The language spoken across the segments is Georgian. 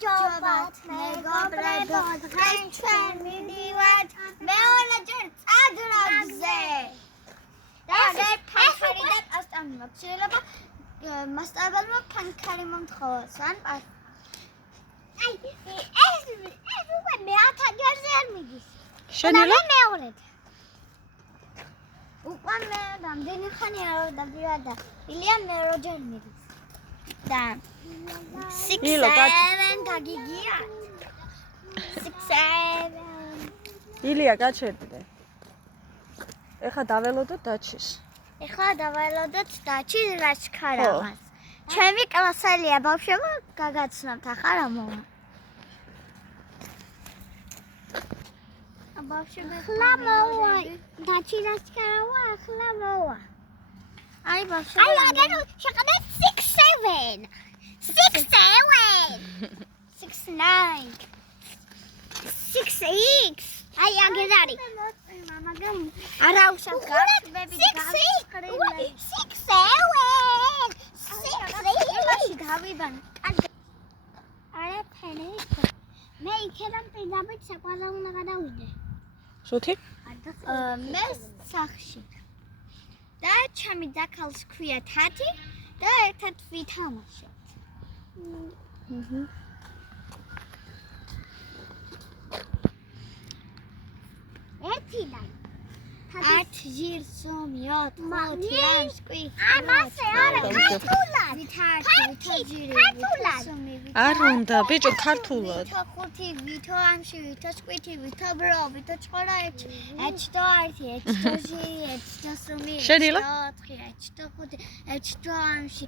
ჯობათ მეგობრებო დღეს ჩვენ მივიდივართ მეორეჯერ წაგრაბზე და ეს ფანქარი და პასტამი მაქვს შეიძლება მასწავლებელმა ფანქარი მომთხოვოს ან აი ეს უკვე მე-1000-ზე არ მიდის შენილა მეორედ უკვე მე რამდენი ხანია რომ დავდივარდა ილია მეორეჯერ მიდის და 6-7 გაგიგია 6-7 ილია გაჩერდე ეხა დაველოდოთ დაჩის ეხლა დაველოდოთ დაჩის ლაშქარავას ჩემი კლასელია ბავშვებო გაგაცნობთ ახლა რა მოვა ახლა მოვა დაჩის ლაშქარავა ახლა მოვა აი ბავშვებო აი აგერ შეყდეთ 6-7 6-9 6-8 აი აგერ არის არა უშავს გასვები 6-7 დავიბან არა ფერი მე იქიდან პირდაპირ საკვაზე უნდა გადავიდე სუთი მე სახში და ჩემი დაქალს ქვია თათი და ერთად ვითამაშოთ ერთიდან 10 ჯირსომი 4 5 ამასე არა ქართულად არ უნდა ბიჭო ქართულად ვითო 5 ვითო ამში ვითო სკვითი ვითო ბრო ვითო ჭყორა ეჩტო ერთი ეჩტო ჟი ეჩტო სუმი შენილა? 4 ეჩტო 5 ეჩტო ამში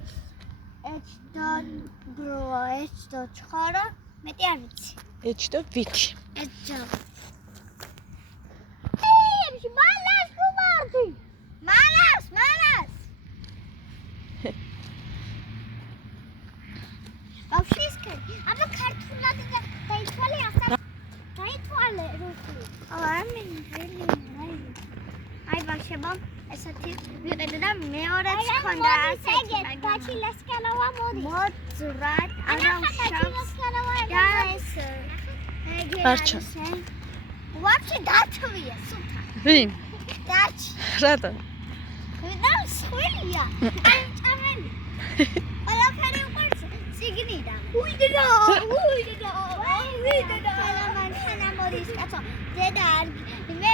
ეჩტო ბრო ეჩტო ჭყორა მეტი არ ვიცი ეჩტო ვიჩი ეჩტო მალას ბავშვის კარი აბა ქართულად დაითვალე ახლა დაითვალე რუსული აი ბავშვებო ესეთი ვიყიდე და მეორეც ხონდა ასეთი ბაჩი ლასკალავა მოძრად არა უშავს და ეს არჩა ვაფშე დათვია სულთან ვინ დაჩი რატო და სხვილია აი ჭამელი ყველაფერი უყურს ციგნიდან უიდრა მან ხანა მოდის კაცო დედა არ მე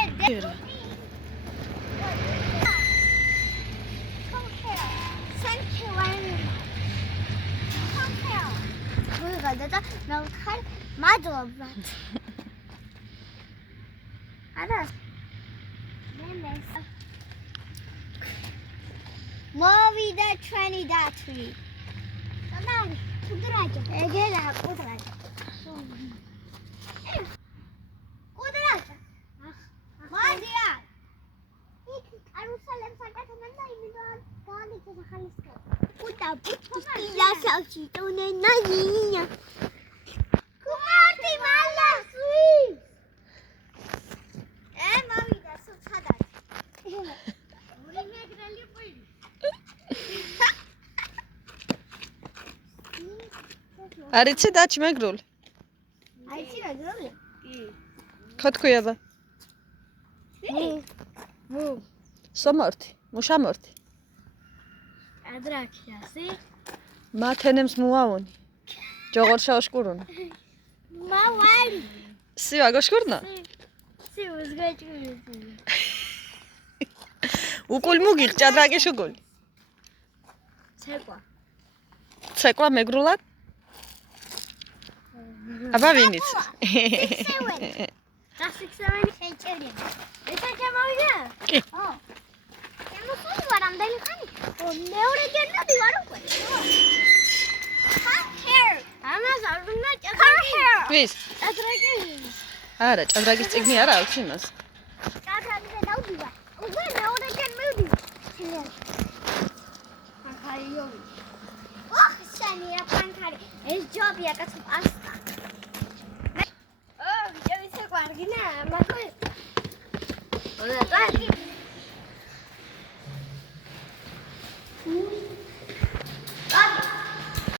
და ნახარ მადლობთ არა მე მოვიდა ჩვენი დათვი სანამ კუდრაჯა ეგერა კუდრაჯა მადია იქ კარუსელებს აკეთებენ და იმიდან გაანიჭეს ახალისკა კუტა ბუთია სახში ტუნენაია კუმარტი მალასვი მოვიდა სუცადად ორი მეგრელი პილი არიცი დაჩი მეგრული აიცი მეგრული ქოთქუიება მუ სომორთი მუშამორთი ადრაკიასი მათენემს მუაუნი ჯოღორშა ოშკურუნა მავალი სივა გოშკურნა სიუს გაჭკული უკულ მუგიხ ჭადრაკი შუგული ცეკვა მეგრულად აბა ვინიც გასიქსევენი შეჭერია ესა ჩამოვიდა კი შემოსული ვარ ამდენი ხანი მეორეჯერ მივარ უკვე ამას არ უნდა ჭადრაკი ვის ჭადრაკი არა ჭადრაკის წიგნი არა აქვს იმას ჭადრაკზე დავდივარ უკვე მეორეჯერ მივდივარ ახაიო ოხ შენია ფანქარი ეს ჯობია კაცო